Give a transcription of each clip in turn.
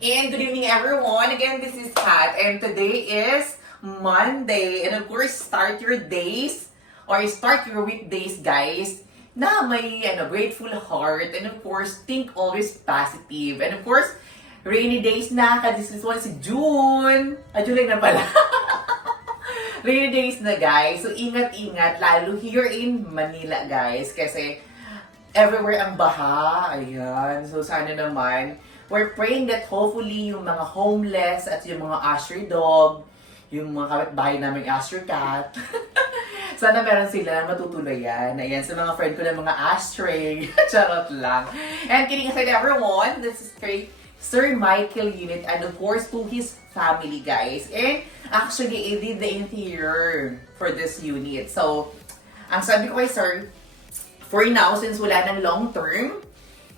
And good evening everyone. Again, this is Kat and today is Monday. And of course, start your days or start your weekdays, guys, na may grateful heart. And of course, think always positive. And of course, rainy days na. This is one si June. July na pala. Rainy days na, guys. So, ingat-ingat. Lalo here in Manila, guys. Kasi everywhere ang baha. Ayan. So, sana naman we're praying that hopefully yung mga homeless at yung mga usher dog, yung mga kapitbahay naming usher cat, sana meron sila na matutulayan. Ayan, sa mga friend ko na mga ashtray. Charot lang. And kidding aside everyone, this is kay Sir Michael Unit and of course to his family, guys. And actually, I did the interior for this unit. So, ang sabi ko kay Sir, for now, since wala ng long term,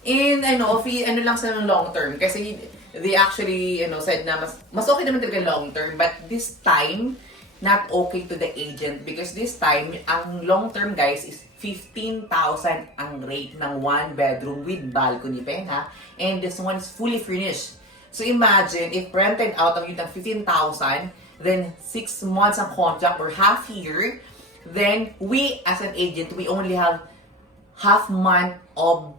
and lang sa long term kasi they actually said na mas okay naman talaga long term, but this time not okay to the agent because this time ang long term, guys, is 15,000 ang rate ng 1 bedroom with balcony pa, and this one is fully furnished. So imagine if rented out of yung 15,000, then 6 months ang contract or half year, then we as an agent, we only have half month of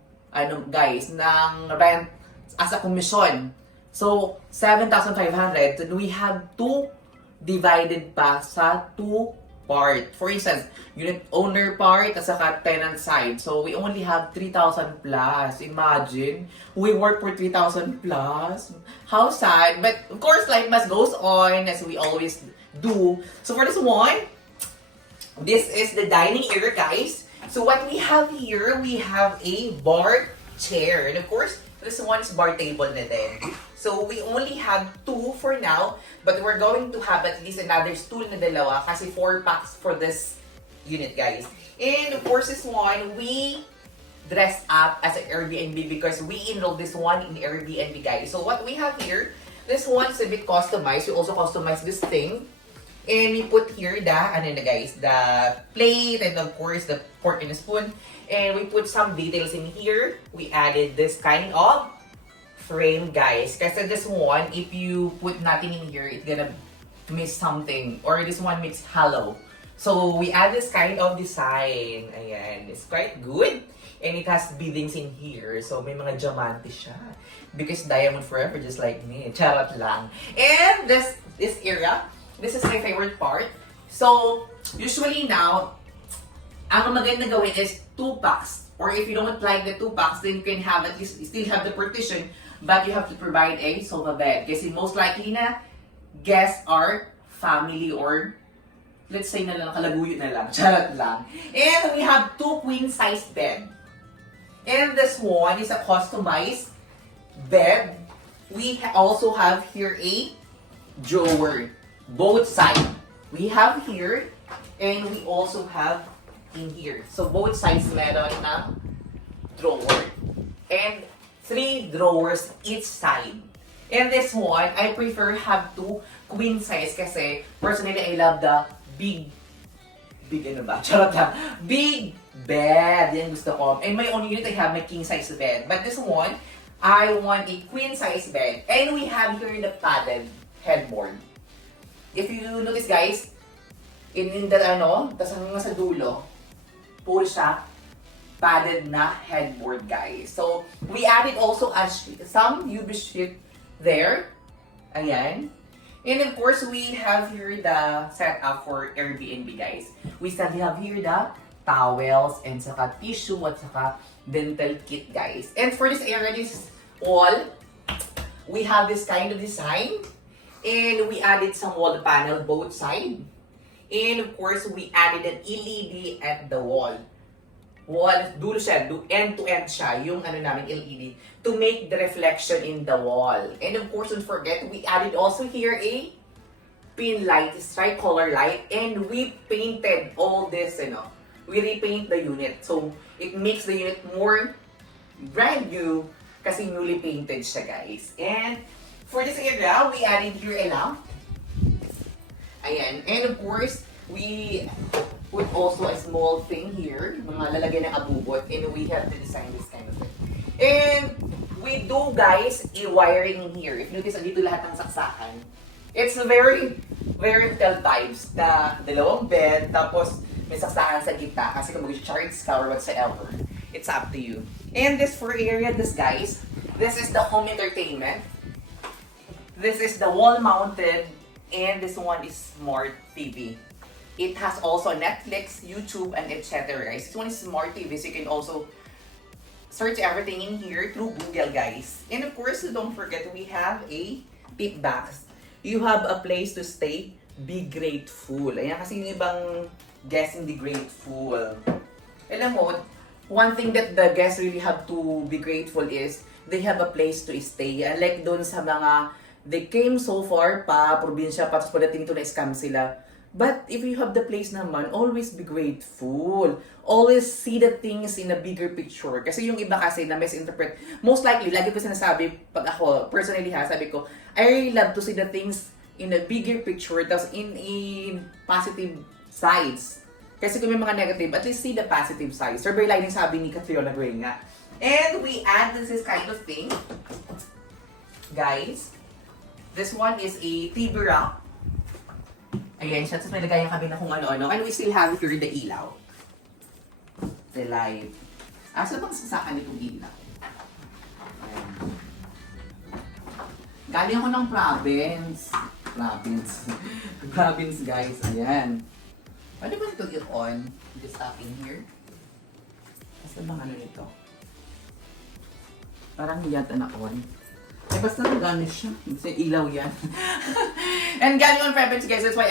guys, ng rent as a commission. So, 7,500. So, we have to divided pa sa 2 part. For instance, unit owner part at saka tenant side. So, we only have 3,000 plus. Imagine, we work for 3,000 plus. How sad. But, of course, life must goes on as we always do. So, for this one, this is the dining area, guys. So what we have here, we have a bar chair. And of course, this one's bar table na din. So we only have 2 for now, but we're going to have at least another stool na dalawa kasi 4 packs for this unit, guys. And of course, this one, we dressed up as an Airbnb because we enrolled this one in Airbnb, guys. So what we have here, this one's a bit customized. We also customized this thing. And we put here the, guys, the plate and of course the fork and the spoon. And we put some details in here. We added this kind of frame, guys. Kasi this one, if you put nothing in here, it's gonna miss something. Or this one makes hollow. So we add this kind of design. Ayan, it's quite good. And it has beadings in here. So may mga diamante siya. Because diamond forever, just like me. Charot lang. And this area, this is my favorite part. So, usually now, ang maganda gawin is 2 packs. Or if you don't like the 2 packs, then you can have at least, still have the partition, but you have to provide a sofa bed. Kasi most likely na, guests are family or, let's say na lang, kalaguyo na lang. Charot lang. And we have 2 queen size bed. And this one is a customized bed. We also have here a drawer. Both sides. We have here, and we also have in here. So, both sides meron ng drawer. And 3 drawers each side. And this one, I prefer have 2 queen size kasi personally, I love the big Charot lang. Big bed. Yan gusto ko. And my own unit, I have my king size bed. But this one, I want a queen size bed. And we have here the padded headboard. If you notice, guys, in the tas hanggang sa dulo, puro siya padded na headboard, guys. So, we added also some UV sheet there. Ayan. And of course, we have here the setup for Airbnb, guys. We still have here the towels and saka tissue at saka dental kit, guys. And for this area, this wall, we have this kind of design. And we added some wall panel both sides. And of course, we added an LED at the wall. Dulo siya, end-to-end siya, yung namin LED, to make the reflection in the wall. And of course, don't forget, we added also here a pin light, this tricolor light, and we painted all this, we repaint the unit. So, it makes the unit more brand new kasi newly painted siya, guys. And for this area, we added here a lamp. Ayan. And of course, we put also a small thing here, mga lalagyan ng abubot, and we have to design this kind of thing. And we do, guys, a wiring here. If notice, dito lahat ng saksakan. It's very, very hotel types na dalawang bed, tapos may saksakan sa gitna kasi kung mag-charge ka or whatsoever, it's up to you. And this for area, this guys, this is the home entertainment. This is the wall-mounted, and this one is smart TV. It has also Netflix, YouTube, and etc. Guys, this one is smart TV, so you can also search everything in here through Google, guys. And of course, don't forget we have a tip box. You have a place to stay, be grateful. Ayan kasi yung ibang guests hindi grateful. Alam mo, one thing that the guests really have to be grateful is they have a place to stay. Unlike doon sa mga, they came so far pa, probinsya pa, tapos pagdating ito na-scam sila. But if you have the place naman, always be grateful. Always see the things in a bigger picture. Kasi yung iba kasi na misinterpret, most likely, lagi ko sinasabi, pag ako, personally ha, sabi ko, I really love to see the things in a bigger picture, tapos in positive sides. Kasi kung may mga negative, at least see the positive sides. Silver lining sabi ni Catriona Gray nga. And we add this kind of thing. Guys, this one is a TV rack. Ayan siya, tapos may lagayan kami na kung ano-ano. And we still have here the ilaw. The light. Asa bang sasakan itong ilaw? Ayan. Galing ako ng province. Province, guys. Ayan. Pwede ba ito i-on? Just tap in here. Asa bang ano nito? Parang yata na on. Eh, basta nagano siya. Kasi ilaw yan. And galing on preference, guys. That's why,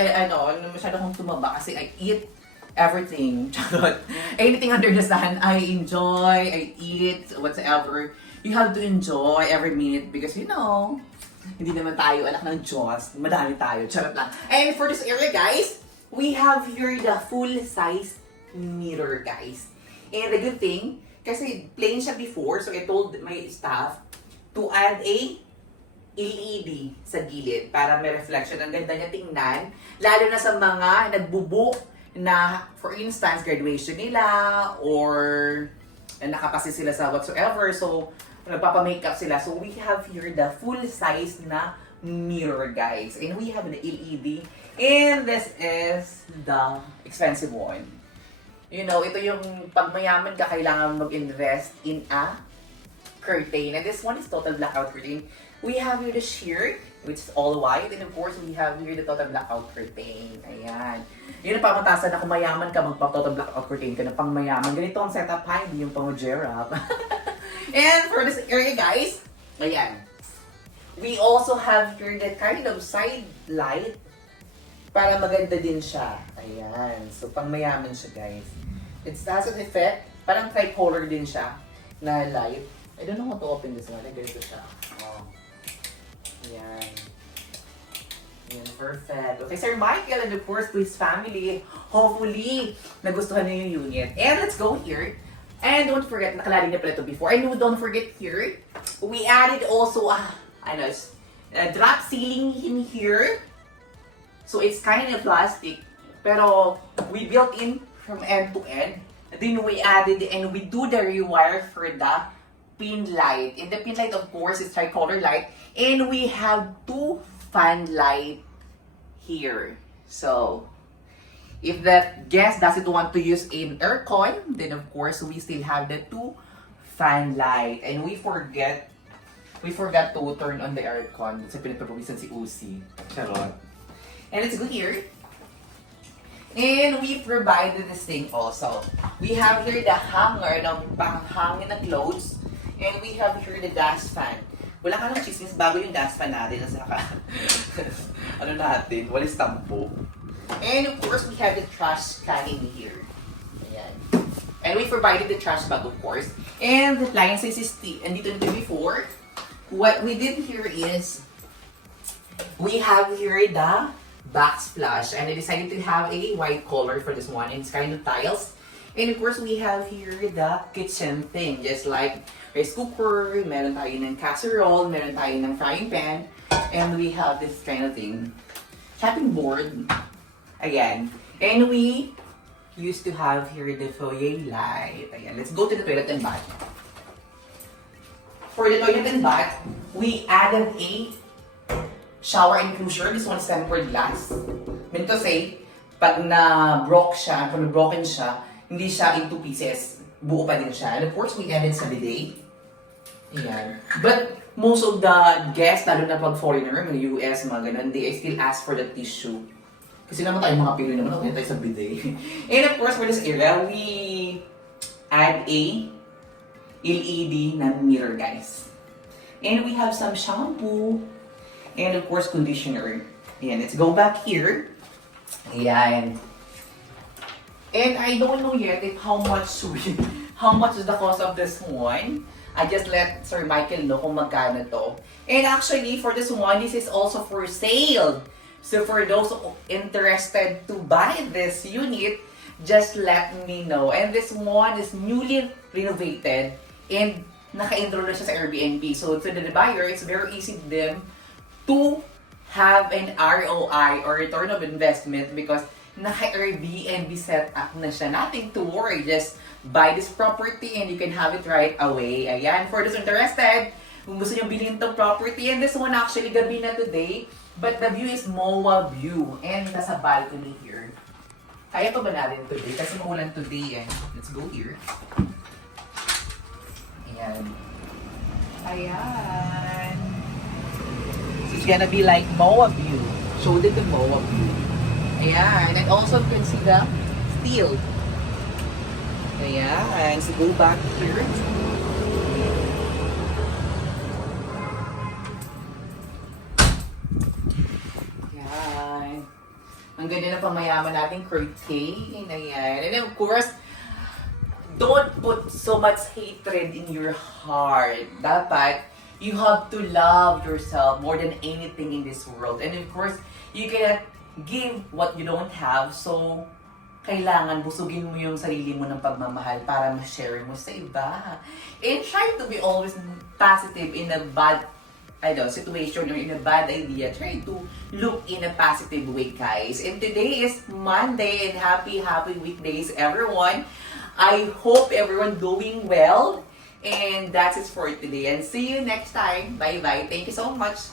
masyado akong tumaba kasi I eat everything. Charot. Anything under the sun, I enjoy, I eat, whatsoever. You have to enjoy every minute because, hindi naman tayo anak ng Diyos. Madami tayo. Charot lang. And for this area, guys, we have here the full-size mirror, guys. And the good thing, kasi plain siya before, so I told my staff to add a LED sa gilid para may reflection. Ang ganda niya tingnan, lalo na sa mga nagbubook na, for instance, graduation nila or nakapasi sila sa whatsoever. So, nagpapa-makeup sila. So, we have here the full size na mirror, guys. And we have the LED. And this is the expensive one. Ito yung pag mayaman ka, kailangan mag-invest in a curtain. And this one is total blackout curtain. We have here the sheer, which is all white. And of course, we have here the total blackout curtain. Ayan. Yun ang pamatasan na kung mayaman ka, magpa-total blackout curtain ka na pang mayaman. Ganito ang setup ha, hindi yung pang-gerap. And for this area, guys, ayan. We also have here the kind of side light para maganda din siya. Ayan. So, pang mayaman siya, guys. It has an effect. Parang tricolor din siya na light. I don't know how to open this one. Ganito siya. Oh. Ayan. Ayan, perfect. Okay, Sir Michael and of course to his family. Hopefully, nagustuhan niyo yung unit. And let's go here. And don't forget, nakalari na pala ito before. And don't forget here, we added also a drop ceiling in here. So it's kind of plastic. Pero we built in from end to end. Then we added and we do the rewire for the pin light. And the pin light, of course, is tricolor light. And we have 2 fan light here. So, if the guest doesn't want to use an aircon, then of course, we still have the 2 fan light. And we forgot to turn on the aircon. Sa pinagpapawisan si Uzi. Charot. And let's go here. And we provided this thing also. We have here the hanger ng panghangin ng clothes. And we have here the dust fan. Wala ka ng chismis bago yung dust fan natin. Natin, walis tampo. And of course, we have the trash can in here. Ayan. And we provided the trash bag, of course. And the appliances is andito nito before. What we did here is, we have here the backsplash. And I decided to have a white color for this one. And it's kind of tiles. And of course, we have here the kitchen thing. Just like rice cooker, meron tayo ng casserole, meron tayo ng frying pan. And we have this kind of thing. Chopping board. Again. And we used to have here the foyer light. Ayan. Let's go to the toilet and bath. for the toilet and bath, we added a shower enclosure. This one is tempered glass. Meant to say, pag pag na-broken siya, hindi siya in two pieces. Buo pa din siya. And of course, we added sa bidet. Ayan. But most of the guests, lalo na pag foreigner, mga US, mga ganun, they still ask for the tissue. Kasi naman tayo mga Pinoy naman, okay tayo sa bidet. And of course, for this area, we add a LED na mirror, guys. And we have some shampoo. And of course, conditioner. Ayan, let's go back here. Ayan. And I don't know yet if how much is the cost of this one. I just let Sir Michael know kung magkano to. And actually, for this one, this is also for sale. So for those interested to buy this unit, just let me know. And this one is newly renovated and naka-enroll na siya sa Airbnb. So to the buyer, it's very easy to them to have an ROI or return of investment because naka-Airbnb setup na siya. Nothing to worry. Just buy this property and you can have it right away. Ayan. For those interested, kung gusto nyo bilhin itong property, and this one actually gabi na today, but the view is MOA view. And nasa balcony here. Kaya pa ba natin today? Kasi maulan today eh. Let's go here. Ayan. Ayan. So it's gonna be like MOA view. Show them the MOA view. Ayan. And also you can see the steel. Ayan. So go back here. Ayan. Ang ganda na pamayaman nating curtain. Ayan. And of course, don't put so much hatred in your heart. Dapat, you have to love yourself more than anything in this world. And of course, you cannot give what you don't have. So, kailangan busugin mo yung sarili mo ng pagmamahal para ma-share mo sa iba. And try to be always positive in a bad situation or in a bad idea. Try to look in a positive way, guys. And today is Monday and happy weekdays, everyone. I hope everyone doing well. And that's it for today. And see you next time. Bye-bye. Thank you so much.